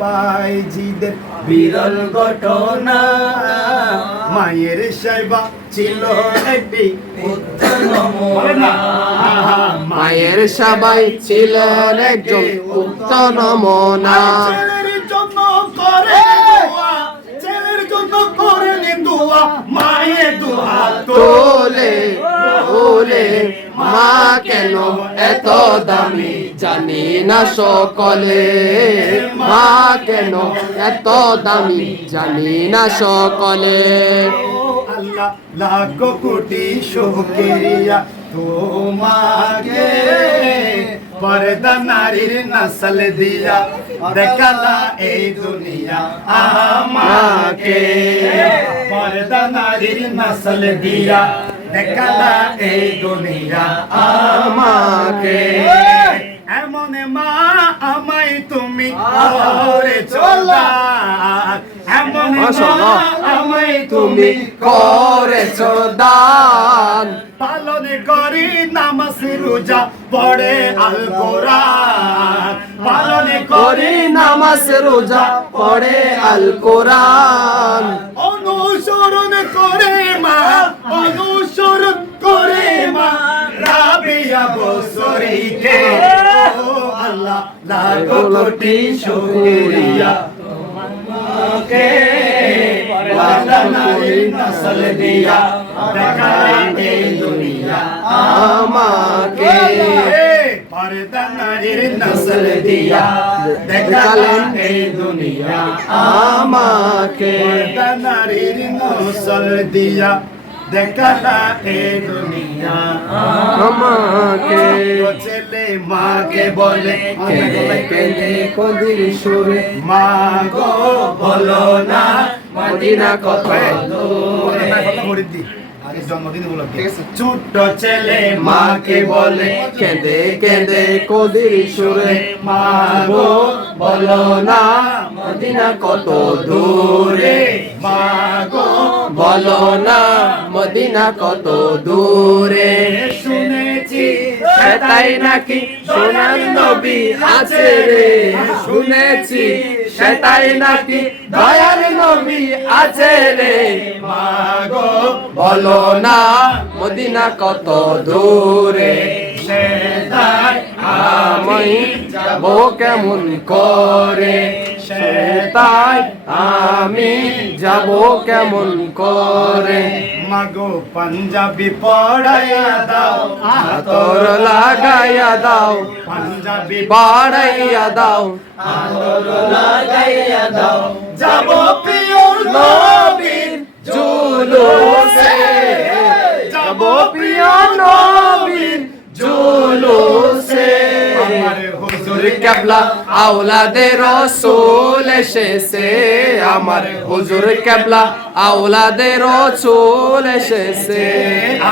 বাইজিদের বিরল ঘটনা। মায়ের সেবা ছিল একটি মায়ের সবাই ছিলেন একজন উত্তম নমুনা ছেলের জন্য করে ছেলের জন্য করেন দোয়া মায়ের দোয়া তোলে তোলে মা কেন এত দামি? জানি না সকলে মা কেন এত দামি? জানি না সকলে। আল্লাহ লাখো কোটি শুকরিয়া তোমাকে, পর্দা নারীর নসল দিয়া। দেখালা এই দুনিয়া আমাকে, পর্দা নারীর নসল দিয়া। দেখালা এই দুনিয়া আমাকে। এমন মা আমায় তুমি করে চলা। এমন মা। আমায় তুমি করেছ দান পালন করি নামাজ রোজা পড়ে আল কোরআন পালন করি করি নামাজ রোজা পড়ে আল কোরআন অনুসরণ করে মা অনুসরণ করে মা। রাবিয়া বসরিকে লাখো কোটি শুকরিয়া। তোমাকে নারী নসল দিয়া দেখা এই দুনিয়া। আমাকে পর্দা নারীর নসল দিয়া দেখালেন এই দুনিয়া। আমাকে পর্দা নারীর নসল দিয়া দেখালা এই দুনিয়া। আমাকে ছেলে মাকে বলে কেঁদে কেঁদে কদির সুরে? মা গো বলো না মদিনা কত দূরে। উপলক্ষে ছোট্ট ছেলে মাকে বলে কেঁদে কেঁদে কদির সুরে? মা গো বলো না মদিনা কত দূরে? মা গো বলো না মদিনা কত দূরে? শুনেছি সেটাই নাকি সোনার নবী আছে রে? শুনেছি সেটাই নাকি দয়ার নবী আছে রে? মা গো বলো না মদিনা কত দূরে? সেটাই আমি যাব কেমন করে? তাই আমি যাব কেমন করে? মাগো পাঞ্জাবি পড়াইয়া দাও আতর লাগাইয়া দাও পাঞ্জাবি বাড়াইয়া দাও। আতর লাগাইয়া দাও। যাব প্রিয় নবীর জুলুসে কেবলা আওলাদে রসুল এসেছে। আমার হুজুর কেবলা আওলাদে রসুল এসেছে।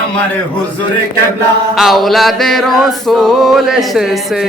আমার হুজুর কেবলা আওলাদে রসুল এসেছে।